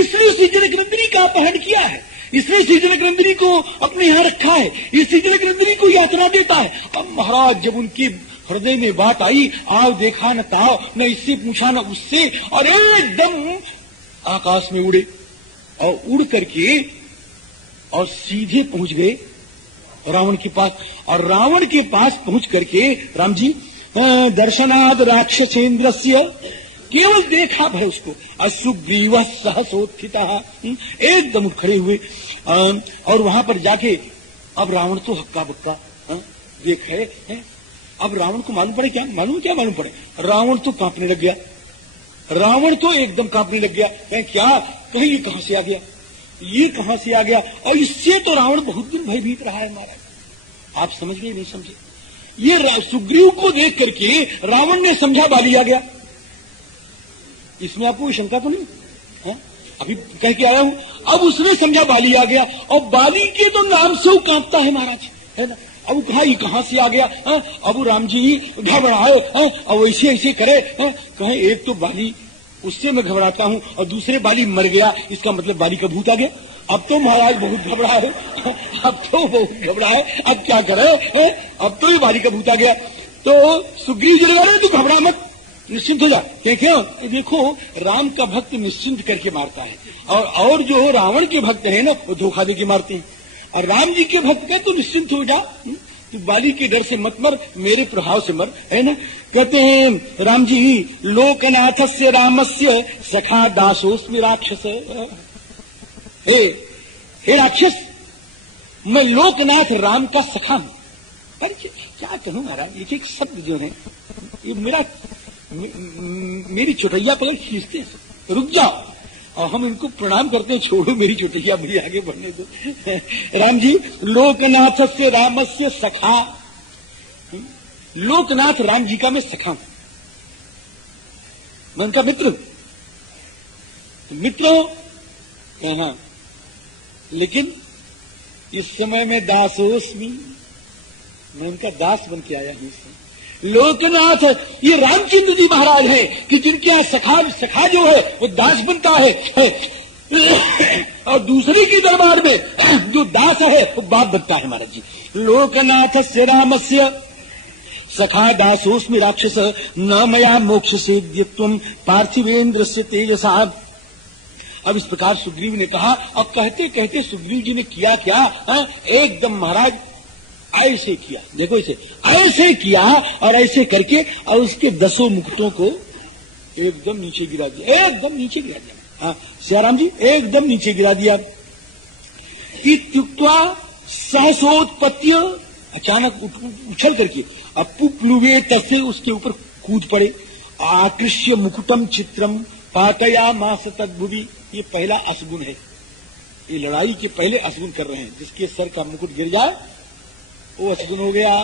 इसलिए श्री जनकनंदिनी का अपहरण किया है, इसलिए श्री जनकनंदिनी को अपने यहाँ रखा है, इस श्री जनकनंदिनी को यातना देता है। अब महाराज जब उनके हृदय में बात आई, आओ देखा न ताओ, न इससे पूछा न उससे, और एकदम आकाश में उड़े और उड़ करके और सीधे पहुंच गए रावण के पास। और रावण के पास पहुंच करके राम जी दर्शनाद राक्षसेन्द्रस्य, केवल देखा भय उसको, असुग्रीव सहसोत्थिता, एकदम खड़े हुए और वहां पर जाके अब रावण तो हक्का बक्का देख है। अब रावण को मालूम पड़े, क्या मालूम पड़े, रावण तो कांपने लग गया, रावण तो एकदम कांपने लग गया। क्या कहीं ये कहां से आ गया, ये कहां से आ गया। और इससे तो रावण बहुत दिन भयभीत रहा है महाराज, आप समझ गए नहीं समझे। ये सुग्रीव को देख करके रावण ने समझा बाली आ गया, इसमें आपको शंका तो नहीं है? अभी कह के आया हूं, अब उसने समझा बाली आ गया, और बाली के तो नाम से वो कांपता है महाराज, है ना। अब कहां से आ गया, अब राम जी घबराए और ऐसे ऐसे करे, कहे एक तो बाली उससे मैं घबराता हूं और दूसरे बाली मर गया, इसका मतलब बाली का भूत आ गया। अब तो महाराज बहुत घबरा है, अब तो बहुत घबरा है, अब क्या करे, अब तो ये बाली का भूत आ गया। तो सुग्रीव जी लगा रहे तू घबरा मत, निश्चिंत हो जा। क्यों देखो राम का भक्त निश्चिंत करके मारता है, और जो रावण के भक्त है ना वो धोखा देके मारते हैं, और राम जी के भक्त के तो निश्चिंत हो जा, तू बाली के डर से मत मर, मेरे प्रभाव से मर, है ना। कहते हैं राम जी लोकनाथस्य रामस्य सखा दासोस्मि राक्षस, हे राक्षस मैं लोकनाथ राम का सखा हूं। पर क्या कहूं महाराज, एक एक शब्द जो है ये मेरी चुटैया पकड़ खींचते हैं, रुक जाओ, और हम इनको प्रणाम करते हैं, छोड़ो मेरी चुटैया, मुझे आगे बढ़ने दो। राम जी लोकनाथ से रामस्य सखा, लोकनाथ राम जी का मैं सखा हूं, मैं उनका मित्र, मित्र कहां, लेकिन इस समय मैं दासोस्मि, मैं उनका दास बन के आया हूं। लोकनाथ ये रामचंद्र जी महाराज हैं कि जिनके यहाँ सखा जो है वो दास बनता है, और दूसरे की दरबार में जो दास है वो बाप बनता है महाराज जी। लोकनाथ से रामस्य सखा दासोस्मि राक्षस न मया मोक्ष सेद्यत्वं पार्थिवेन्द्र से तेजसा। अब इस प्रकार सुग्रीव ने कहा, अब कहते कहते सुग्रीव जी ने किया क्या, एकदम महाराज ऐसे किया, देखो ऐसे किया और ऐसे करके और उसके 10 मुकुटों को एकदम नीचे गिरा दिया, एकदम नीचे गिरा दिया। हाँ सियाराम जी एकदम नीचे गिरा दिया। इत्युक्त्वा सहसोत्पत्य, अचानक उछल करके अपुप्लुवे तसे उसके ऊपर कूद पड़े। आकृष्य मुकुटम चित्रम पातया मास तद्भुवि, ये पहला असगुन है, ये लड़ाई के पहले असगुन कर रहे हैं, जिसके सर का मुकुट गिर जाए वो असगुन हो गया।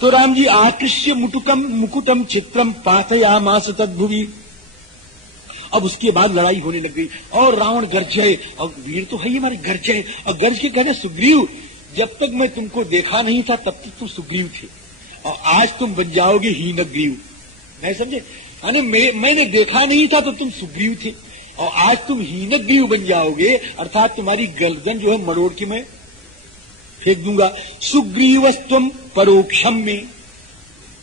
तो राम जी आकृष्य मुकुटम चित्रम पातयामास तद्भुवि। अब उसके बाद लड़ाई होने लग गई और रावण गरजे, और वीर तो है ही हमारे, गरजे और गरज के कहने सुग्रीव जब तक मैं तुमको देखा नहीं था तब तक तुम सुग्रीव थे, और आज तुम बन जाओगे हीनग्रीव, नहीं समझे, यानी मैंने देखा नहीं था तो तुम सुग्रीव थे, और आज तुम हीनग्रीव बन जाओगे, अर्थात तुम्हारी गर्दन जो है मरोड़ के मैं फेंक दूंगा। सुग्रीवस्त्वम परोक्षम में,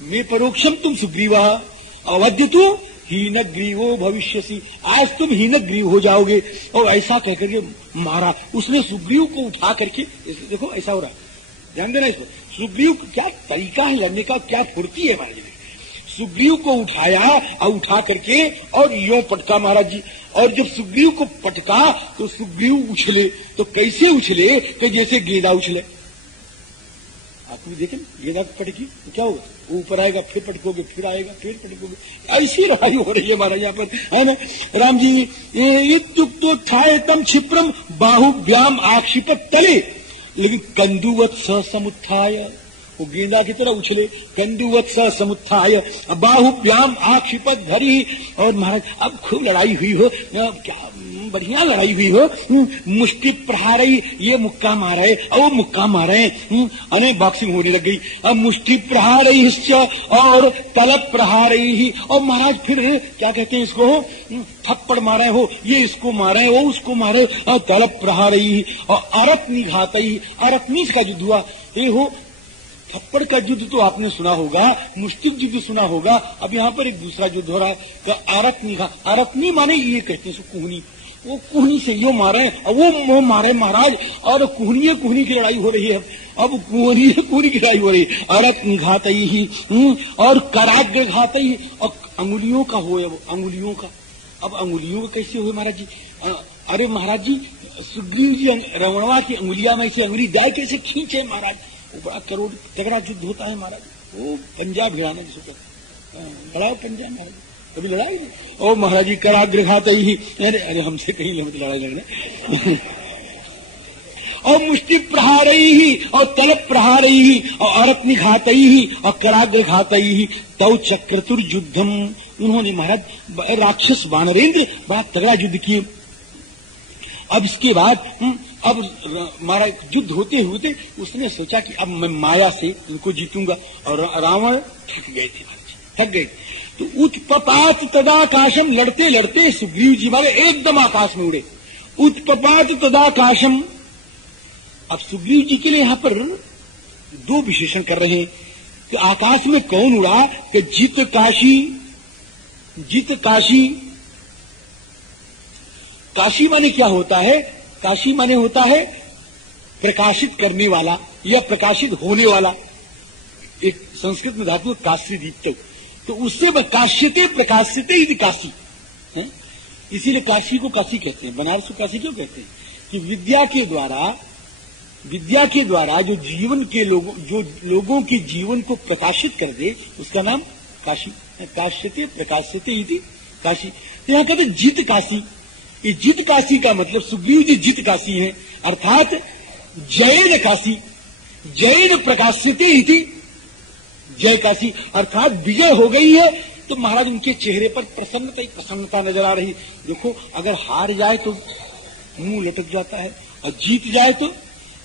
मैं परोक्षम तुम सुग्रीव, अवध्य तू हीनग्रीवो भविष्यसी, आज तुम हीनग्रीव हो जाओगे। और ऐसा कहकर के मारा उसने सुग्रीव को उठा करके, देखो ऐसा हो रहा, ध्यान देना इसको, सुग्रीव का क्या तरीका है लड़ने का, क्या फुर्ती है महाराज जी। सुग्रीव को उठाया और उठा करके और यो पटका महाराज जी, और जब सुग्रीव को पटका तो सुग्रीव उछले, तो कैसे उछले कि जैसे गेंदा उछले। आप भी देखें गेंदा पटकी तो क्या होगा, वो ऊपर आएगा फिर पटकोगे, फिर आएगा फिर पटकोगे, ऐसी लड़ाई हो रही है महाराज यहाँ पर, है ना। राम जी इत्युक्तोत्थायतम क्षिप्रम बाहुभ्याम आक्षिपत तले, लेकिन कंदुवत स समुत्थाय, वो गेंदा की तरह उछले। कंदुवत्स समुत्थाय बाहुभ्याम आक्षिपत धरी। और महाराज अब खूब लड़ाई हुई हो, क्या बढ़िया लड़ाई हुई हो। मुष्टि प्रहारई, ये मुक्का मारे और वो मुक्का मारे, अनेक बॉक्सिंग होने लग गई। अब मुष्टि प्रहारई और तलब प्रहारई ही। और महाराज फिर क्या कहते हैं इसको, थप्पड़ मारे हो, ये इसको मारे वो उसको मारे, और तलब प्रहारई और अरत निघातई। अरतनीस का युद्ध हुआ। ये हो थप्पड़ का युद्ध तो आपने सुना होगा, मुष्टिक युद्ध सुना होगा। अब यहाँ पर एक दूसरा युद्ध हो रहा है। अरत निघा, अरतनी माने ये कहते हैं कुहनी, वो कुहनी से यो मारे और वो मारे महाराज, और कुहनी की लड़ाई हो रही है। अब कुहनी की लड़ाई हो रही है। अरत निघातई ही और कराग्र घातई, और अंगुलियों का हो, वो अंगुलियों का। अब अंगुलियों का कैसे हुए महाराज जी? अरे महाराज जी, सुग्रीव जी रावणवा की अंगुलिया में से अंगुली दाय कैसे खींचे महाराज। वो बड़ा करोड़ तगड़ा युद्ध होता है महाराज। वो पंजाब भिड़ाना जिसको कहते हैं, बड़ा पंजाब महाराज, कभी लड़ाई नहीं। ओ महाराज जी कराग्र घात ही, अरे हमसे कहीं मत लड़ाई लड़ना। और मुष्टि प्रहारई ही और तलब प्रहारई ही और अरत निघातई ही और कराग्र घातई ही तौ चक्रतुर युद्धम। उन्होंने महाराज राक्षस वानरेंद्र बड़ा तगड़ा युद्ध किए। अब इसके बाद अब महाराज युद्ध होते होते उसने सोचा कि अब मैं माया से इनको जीतूंगा। और रावण थक गए थे, थक गए। तो उत्पपात तदाकाशम, लड़ते लड़ते सुग्रीव जी मारे एकदम आकाश में उड़े। उत्पपात तदाकाशम। अब सुग्रीव जी के लिए यहाँ पर दो विशेषण कर रहे हैं कि आकाश में कौन उड़ा, कि जित काशी। जित काशी, काशी माने क्या होता है? काशी माने होता है प्रकाशित करने वाला या प्रकाशित होने वाला। एक संस्कृत में धातु काशी दीप्त, तो उससे काश्यते प्रकाश्यते यदि काशी है। इसीलिए काशी को काशी कहते हैं। बनारस को काशी क्यों कहते हैं? कि विद्या के द्वारा जो जीवन के लोगों के जीवन को प्रकाशित कर दे, उसका नाम काशी। काश्यते प्रकाश्यते यदि काशी। तो यहाँ कहते जित काशी। ये जित काशी का मतलब सुग्रीव जी जित काशी हैं, अर्थात जैन काशी। जैन प्रकाश्यते इति, जय काशी अर्थात विजय हो गई है। तो महाराज उनके चेहरे पर प्रसन्नता नजर आ रही। देखो, अगर हार जाए तो मुंह लटक जाता है, और जीत जाए तो,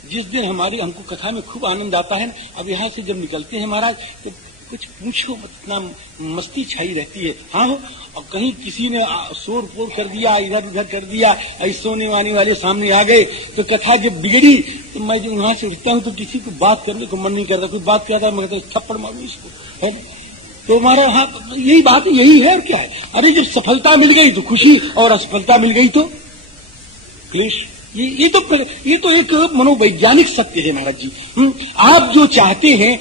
जिस दिन हमको कथा में खूब आनंद आता है। अब यहाँ से जब निकलते हैं महाराज तो कुछ पूछो मत, इतना मस्ती छाई रहती है। हाँ, और कहीं किसी ने शोर पोर कर दिया, इधर उधर कर दिया, सोने वाले सामने आ गए, तो कथा जब बिगड़ी तो मैं जब वहां से उठता हूँ तो किसी को बात करने को मन नहीं करता। कुछ बात कहता है, मैं कहता थप्पड़ मारूं इसको, है। तो हमारा हाँ यही बात यही है, और क्या है। अरे जब सफलता मिल गई तो खुशी, और असफलता मिल गई तो क्लेश। ये तो एक मनोवैज्ञानिक सत्य है महाराज जी। आप जो चाहते हैं,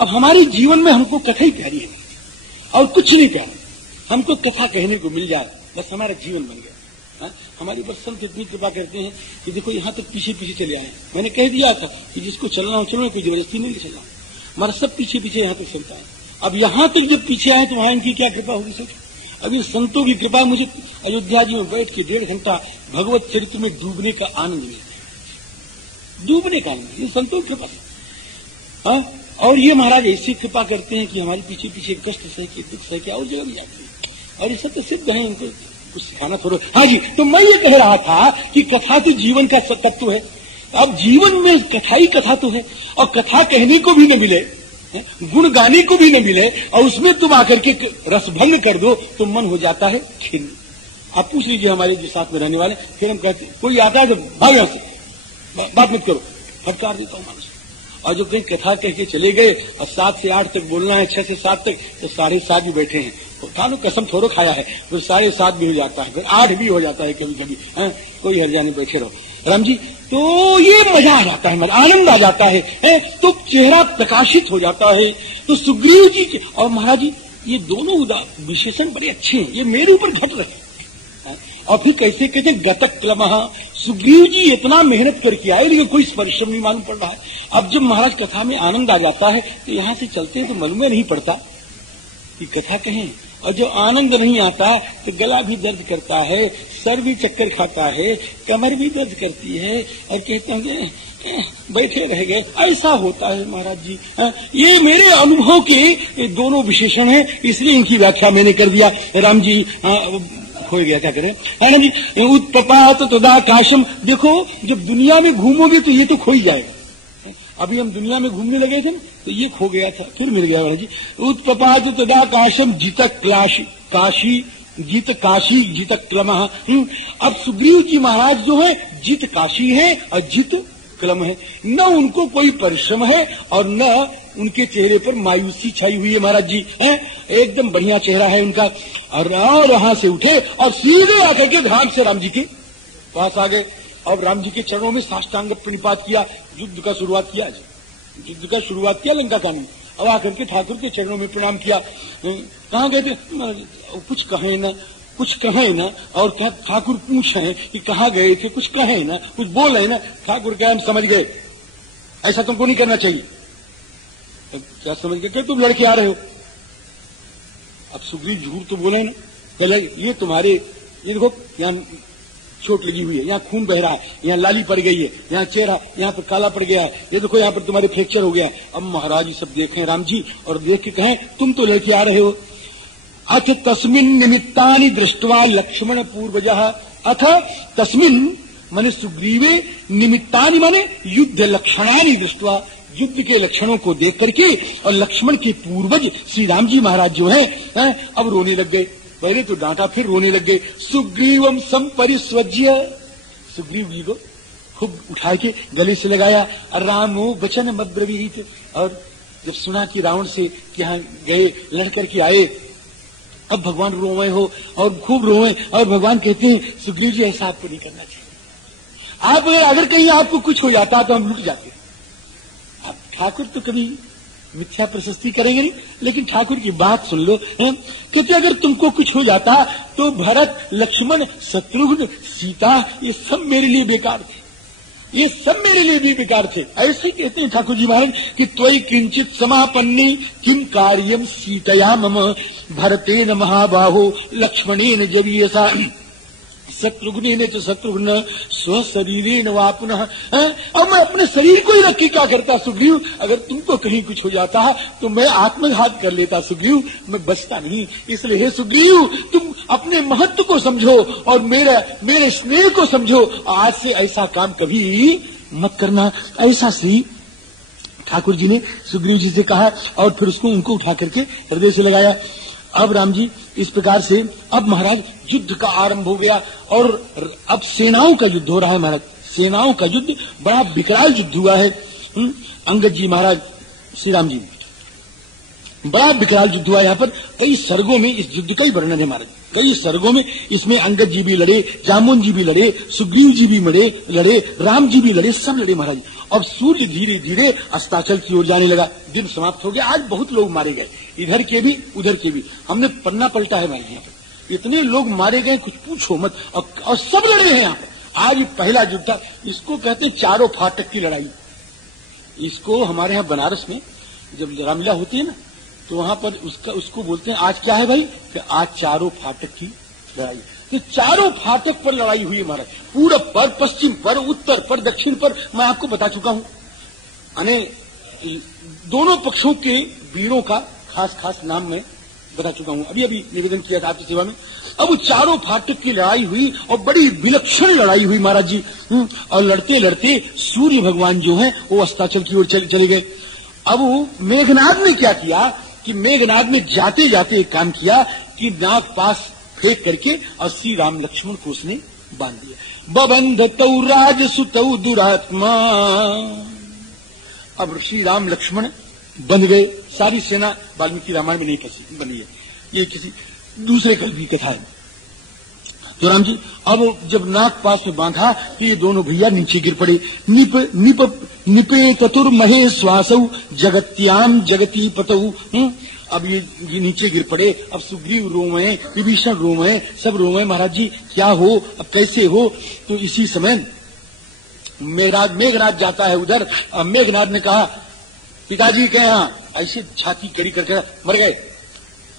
अब हमारे जीवन में हमको कथा ही प्यारी है और कुछ नहीं प्यारा। हमको कथा कहने को मिल जाए बस हमारा जीवन बन गया। हमारी बस संत इतनी कृपा करते हैं कि देखो यहाँ तक पीछे पीछे चले आए। मैंने कह दिया था कि जिसको चलना हो चलो, कोई जबरदस्ती नहीं चलना। हमारा सब पीछे पीछे यहाँ तक चलता है। अब यहाँ तक जब पीछे आए तो वहां इनकी क्या कृपा होगी सोचो। अभी संतों की कृपा, मुझे अयोध्या जी में बैठ के 1.5 घंटा भगवत चरित्र में डूबने का आनंद मिलता है। डूबने का आनंद, ये संतों की कृपा है। और ये महाराज ऐसी कृपा करते हैं कि हमारे पीछे पीछे कष्ट सह के, दुख सह के और जगह भी जाते हैं। और ये सब तो सिद्ध है, इनको कुछ सिखाना थोड़ा। हाँ जी, तो मैं ये कह रहा था कि कथा तो जीवन का तत्व है। अब जीवन में कथा ही कथा तो है, और कथा कहने को भी न मिले, गुण गाने को भी न मिले, और उसमें तुम आकर के रसभंग कर दो तो मन हो जाता है खिन्न। आप पूछ लीजिए हमारे जो साथ में रहने वाले, फिर हम कहते कोई आता है तो भाग यहाँ से, बात मत करो, फटकार देता हूँ मानस। और जो कहीं कथा कह के चले गए, और 7 से 8 तक बोलना है, 6 से 7 तक, तो 7:30 भी बैठे हैं। खानो कसम थोड़ो खाया है, फिर 7:30 भी हो जाता है, फिर 8 भी हो जाता है कभी कभी। कोई हर्जा नहीं, बैठे रहो राम जी। तो ये मजा आ जाता है, आनंद आ जाता है, तो चेहरा प्रकाशित हो जाता है। तो सुग्रीव जी के और महाराज जी, ये दोनों विशेषण बड़े अच्छे हैं, ये मेरे ऊपर घट रहे हैं। और फिर कैसे कहते गतक क्लमः, सुग्रीव जी इतना मेहनत करके आए लेकिन कोई परिश्रम नहीं मालूम पड़ रहा है। अब जब महाराज कथा में आनंद आ जाता है तो यहाँ से चलते हैं तो मालूम नहीं पड़ता कि कथा कहें और जो आनंद नहीं आता तो गला भी दर्द करता है, सर भी चक्कर खाता है, कमर भी दर्द करती है और कहते हैं बैठे रह गए। ऐसा होता है महाराज जी। ये मेरे अनुभव के दोनों विशेषण हैं, इसलिए इनकी व्याख्या मैंने कर दिया। राम जी हो गया, क्या करें, है ना जी। उत्पपात तदाकाशम, देखो जब दुनिया में घूमोगे तो ये तो खो ही जाएगा। अभी हम दुनिया में घूमने लगे थे ना, तो ये खो गया था, फिर मिल गया महाराज जी। उत्पपात तदाकाशम जित काशी जित काशी जित क्लम। अब सुग्रीव जी महाराज जो है जित काशी है और जित क्लम है। न उनको कोई परिश्रम है और न उनके चेहरे पर मायूसी छाई हुई है महाराज जी, है एकदम बढ़िया चेहरा है उनका। और वहां से उठे और सीधे आकर के ध्यान से राम जी के पास आ गए और राम जी के चरणों में साष्टांग प्रणिपात किया। युद्ध का शुरुआत किया, युद्ध का शुरुआत किया लंका कांड में। अब आकर के ठाकुर के चरणों में प्रणाम किया। कहाँ गए थे, कुछ कहे न, कुछ कहे न, और क्या ठाकुर पूछे कि कहाँ गए थे, कुछ कहे न, कुछ बोले न। ठाकुर क्या हम समझ गए, ऐसा तुमको नहीं करना चाहिए। तो क्या समझ गए कि तुम लड़के आ रहे हो। अब सुग्रीव झूठ तो बोले ना, पहले ये तुम्हारे, ये देखो यहाँ चोट लगी हुई है, यहाँ खून बह रहा है, यहाँ लाली पड़ गई है, यहाँ चेहरा यहाँ पर काला पड़ गया है, ये देखो यहाँ पर तुम्हारे फ्रैक्चर हो गया है। अब महाराज ये सब देखें राम जी और देख के कहें तुम तो लड़के आ रहे हो। अथ तस्मिन् निमित्तानि दृष्ट्वा लक्ष्मण पूर्वजः, अथ तस्मिन् माने सुग्रीवे, निमित्तानि माने युद्ध लक्षणानि दृष्ट्वा, युद्ध के लक्षणों को देख करके, और लक्ष्मण के पूर्वज श्री राम जी महाराज जो है अब रोने लग गए। पहले तो डांटा फिर रोने लग गए। सुग्रीवम संपरिस्वज्य, सुग्रीव जी को खूब उठा के गले से लगाया। रामो वचन मद्रवीत, और जब सुना कि रावण से यहाँ गए लड़ करके आए, अब भगवान रोए हो और खूब रोए, और भगवान कहते हैं सुग्रीव जी ऐसा आपको नहीं करना चाहिए। आप अगर कहीं आपको कुछ हो जाता तो हम लुट जाते। आप ठाकुर तो कभी मिथ्या प्रशस्ति करेंगे नहीं, लेकिन ठाकुर की बात सुन लो। कहते अगर तुमको कुछ हो जाता तो भरत, लक्ष्मण, शत्रुघ्न, सीता ये सब मेरे लिए बेकार थे, ये सब मेरे लिए भी बेकार थे। ऐसे कहते हैं ठाकुर जी महाराज कि त्वयि किंचित समापन्नी किम कार्यम सीतया मम, भरतेन महाबाहो लक्ष्मणेन जवीयसा, शत्रुघ्न च शत्रुघ्न स्वशरीरेण वा पुनः। अब मैं अपने शरीर को ही रख के क्या करता सुग्रीव, अगर तुमको कहीं कुछ हो जाता तो मैं आत्मघात कर लेता सुग्रीव, मैं बचता नहीं। इसलिए हे सुग्रीव तुम अपने महत्व को समझो और मेरे स्नेह को समझो, आज से ऐसा काम कभी मत करना। ऐसा श्री ठाकुर जी ने सुग्रीव जी से कहा और फिर उसको उनको उठा करके हृदय से लगाया। अब राम जी इस प्रकार से अब महाराज युद्ध का आरंभ हो गया और अब सेनाओं का युद्ध हो रहा है महाराज। सेनाओं का युद्ध बड़ा विकराल युद्ध हुआ है। अंगद जी महाराज श्री राम जी बड़ा विकराल युद्ध हुआ। यहाँ पर कई सर्गों में इस युद्ध का ही वर्णन है महाराज, कई सर्गों में इसमें अंगद जी भी लड़े, जामुन जी भी लड़े, सुग्रीव जी भी लड़े, राम जी भी लड़े, सब लड़े महाराज। अब सूर्य धीरे धीरे अस्ताचल की ओर जाने लगा, दिन समाप्त हो गया। आज बहुत लोग मारे गए, इधर के भी उधर के भी, हमने पन्ना पलटा है भाई। यहाँ पर इतने लोग मारे गए कुछ पूछो मत, और सब लड़े हैं यहाँ पर। आज पहला युद्ध था, इसको कहते हैं चारों फाटक की लड़ाई। इसको हमारे यहाँ बनारस में जब रामलीला होती है ना, तो वहां पर उसको बोलते हैं आज क्या है भाई, कि आज चारों फाटक की लड़ाई। तो चारों फाटक पर लड़ाई हुई महाराज, पूरब पर, पश्चिम पर, उत्तर पर, दक्षिण पर। मैं आपको बता चुका हूं, अने दोनों पक्षों के वीरों का खास खास नाम मैं बता चुका हूं, अभी अभी निवेदन किया था आपकी सेवा में। अब वो चारों फाटक की लड़ाई हुई और बड़ी विलक्षण लड़ाई हुई महाराज जी। और लड़ते लड़ते सूर्य भगवान जो है वो अस्ताचल की ओर चले गए। अब मेघनाद ने क्या किया कि मेघनाद ने जाते जाते एक काम किया कि नाग पास फेंक करके और श्री राम लक्ष्मण को उसने बांध दिया। बबंध तौ राज सुतौ दुरात्मा। अब श्री राम लक्ष्मण बंध गए। सारी सेना वाल्मीकि रामायण में नहीं बनी है, ये किसी दूसरे कल भी कथा है। तो राम जी अब जब नाग पास में बांधा तो ये दोनों भैया नीचे गिर पड़े। निपे ततुर महेश्वासौ जगत्याम जगती पतौ। अब ये नीचे गिर पड़े। अब सुग्रीव रोए, विभीषण रोए, सब रोए, महाराज जी क्या हो, अब कैसे हो। तो इसी समय मेघनाद जाता है उधर। मेघनाद ने कहा पिताजी के यहाँ, ऐसे छाती कड़ी करके मर गए,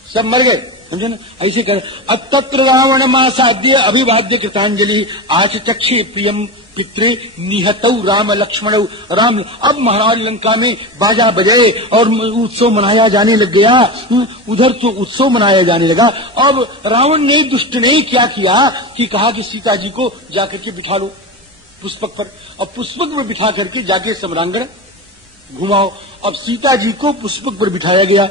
सब मर गए। समझे ना, ऐसे कर। अब तत्र रावण मासाद्य अभिवाद्य कृतांजलि आचक्षे प्रियम पित्रे निहतौ राम लक्ष्मण राम। अब महाराज लंका में बाजा बजाए और उत्सव मनाया जाने लग गया। उधर तो उत्सव मनाया जाने लगा। अब रावण ने दुष्ट ने क्या किया कि कहा कि सीता जी को जाकर के बिठा लो पुष्पक पर। अब पुष्पक पर बिठा करके जाके सम्रांगण घुमाओ। अब सीता जी को पुष्पक पर बिठाया गया।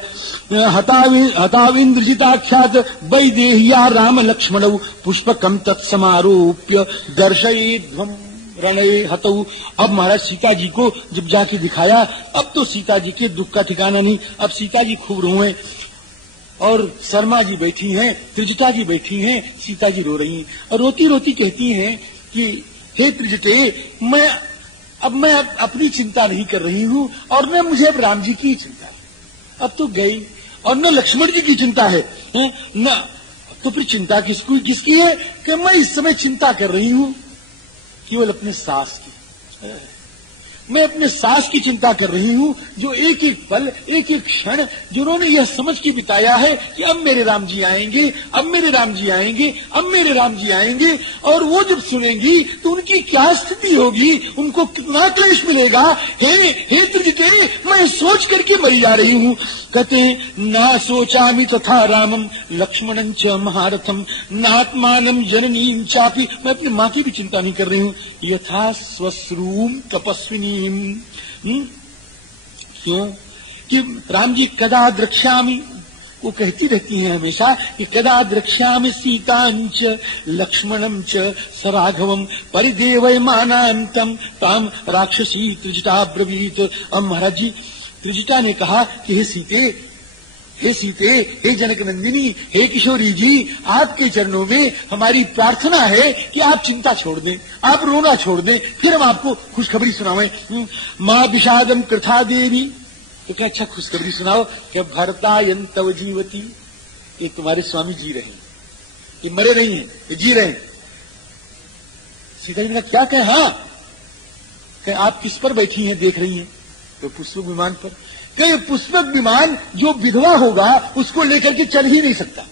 हताविंद्रजिताख्यात वैदेह्या राम लक्ष्मण पुष्पकम तत्समारोप्य दर्शयेध्वम रणये हतौ। अब महाराज सीता जी को जब जाके दिखाया, अब तो सीता जी के दुख का ठिकाना नहीं। अब सीता जी खूब रोए और शर्मा जी बैठी हैं, त्रिजटा जी बैठी हैं, सीता जी रो रही हैं और रोती रोती कहती हैं कि हे त्रिजटे, मैं अपनी चिंता नहीं कर रही हूँ और न मुझे अब राम जी की चिंता है, अब तो गई, और न लक्ष्मण जी की चिंता है न। तो फिर चिंता किसकी है कि मैं इस समय चिंता कर रही हूँ केवल अपने सास की। मैं अपने सास की चिंता कर रही हूँ जो एक एक पल एक एक क्षण जिन्होंने यह समझ के बिताया है कि अब मेरे राम जी आएंगे, अब मेरे राम जी आएंगे, अब मेरे राम जी आएंगे। और वो जब सुनेंगी तो उनकी क्या स्थिति होगी, उनको कितना क्लेश मिलेगा। हे त्रिजटे, मैं सोच करके मरी जा रही हूँ। कहते ना सोचामि तथा रामम लक्ष्मणं च महारथम नात्मानम जननीं चापि। मैं अपनी माँ की भी चिंता नहीं कर रही हूँ। यथा स्वश्रूम तपस्विनी। क्यों कि राम जी कदा द्रक्ष्यामि, वो कहती रहती हैं हमेशा कि कदा द्रक्ष्यामि सीतांच लक्ष्मणं च सराघवम परिदेवयमानान्तं ताम राक्षसी त्रिजटा ब्रवीत। अब महाराज जी त्रिजटा ने कहा कि हे सीते, हे जनक नंदिनी, हे किशोरी जी, आपके चरणों में हमारी प्रार्थना है कि आप चिंता छोड़ दें, आप रोना छोड़ दें, फिर हम आपको खुशखबरी सुनावें। माँ विषादम कृथा देवी, तो क्या अच्छा खुशखबरी सुनाओ कि भरतायन तव जीवती, ये तुम्हारे स्वामी जी रहे, ये मरे नहीं है, ये जी रहे। सीता जी ने कहा क्या कहे? हाँ, कहे आप किस पर बैठी हैं देख रही हैं? तो पुष्पक विमान पर। कहे पुष्पक विमान जो विधवा होगा उसको लेकर के चल ही नहीं सकता,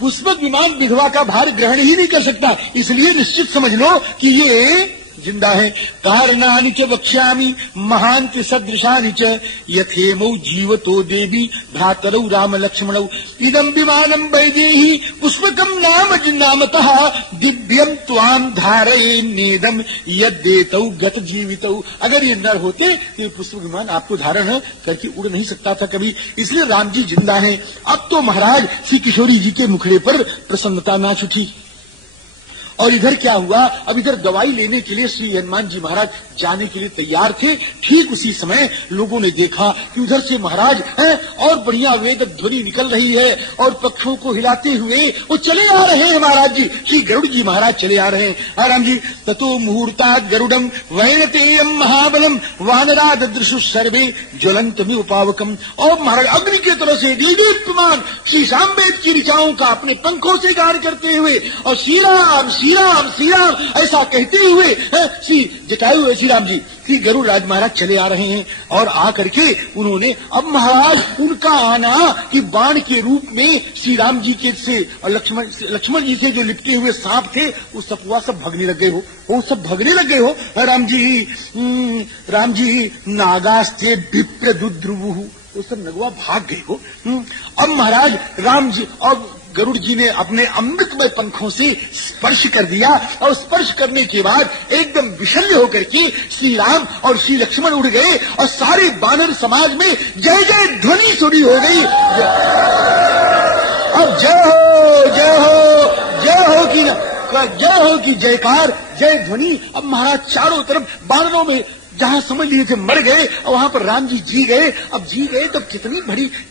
पुष्पक विमान विधवा का भार ग्रहण ही नहीं कर सकता, इसलिए निश्चित समझ लो कि ये जिंदा है। कारणानि च वक्ष्यामि महान्ति सदृशानि च यथेमौ जीवतो देवी भ्रातरौ राम लक्ष्मणौ इदं विमानं वैदेही पुष्पकं नामतः दिव्यं त्वां धारयेन्नेदं यद्देतौ गत जीवितौ। अगर ये नर होते तो ये पुष्पक विमान आपको धारण करके उड़ नहीं सकता था कभी, इसलिए राम जी जिंदा हैं। अब तो महाराज श्री किशोरी जी के मुखड़े पर प्रसन्नता नाच उठी। और इधर क्या हुआ, अब इधर दवाई लेने के लिए श्री हनुमान जी महाराज जाने के लिए तैयार थे। ठीक उसी समय लोगों ने देखा कि उधर से महाराज हैं और बढ़िया वेद ध्वनि निकल रही है और पक्षों को हिलाते हुए वो चले आ रहे हैं महाराज जी, श्री गरुड़ जी महाराज चले आ रहे हैं। राम जी ततो मुहूर्तात् गरुड़म वैनतेयम महाबलम वानरा ददृशु सर्वे ज्वलंतमि उपावकम। और महाराज अग्नि की तरह से दीप्यमान श्री सामवेद की ऋचाओं का अपने पंखों से गान करते हुए और श्री राम ऐसा कहते हुए श्री जटायु श्री राम जी श्री गरुड़ राज महाराज चले आ रहे हैं। और आकर के उन्होंने अब महाराज उनका आना कि बाण के रूप में श्री राम जी के से और लक्ष्मण जी से जो लिपटे हुए सांप थे वो सब हुआ सब भागने लग गए हो, वो सब भागने लग गए हो। राम जी नागास्ते विप्र दुद्रुवु, वो सब नगवा भाग गए हो। अब महाराज राम जी और गरुड़ जी ने अपने अमृतमय पंखों से स्पर्श कर दिया और स्पर्श करने के बाद एकदम विशल्य होकर के श्री राम और श्री लक्ष्मण उड़ गए और सारे बानर समाज में जय जय ध्वनि सुनी हो गई। अब जय हो की जयकार जय ध्वनि। अब महाराज चारों तरफ बानरों में जहां समझ लिए थे मर गए और वहां पर राम जी जी गए। अब जी गए तब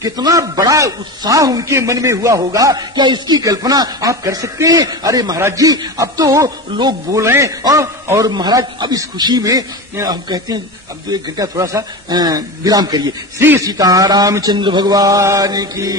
कितना बड़ा उत्साह उनके मन में हुआ होगा, क्या इसकी कल्पना आप कर सकते हैं? अरे महाराज जी अब तो लोग बोल रहे हैं और महाराज अब इस खुशी में हम कहते हैं अब तो 1 घंटा थोड़ा सा विराम करिए। श्री सीतारामचंद्र भगवान की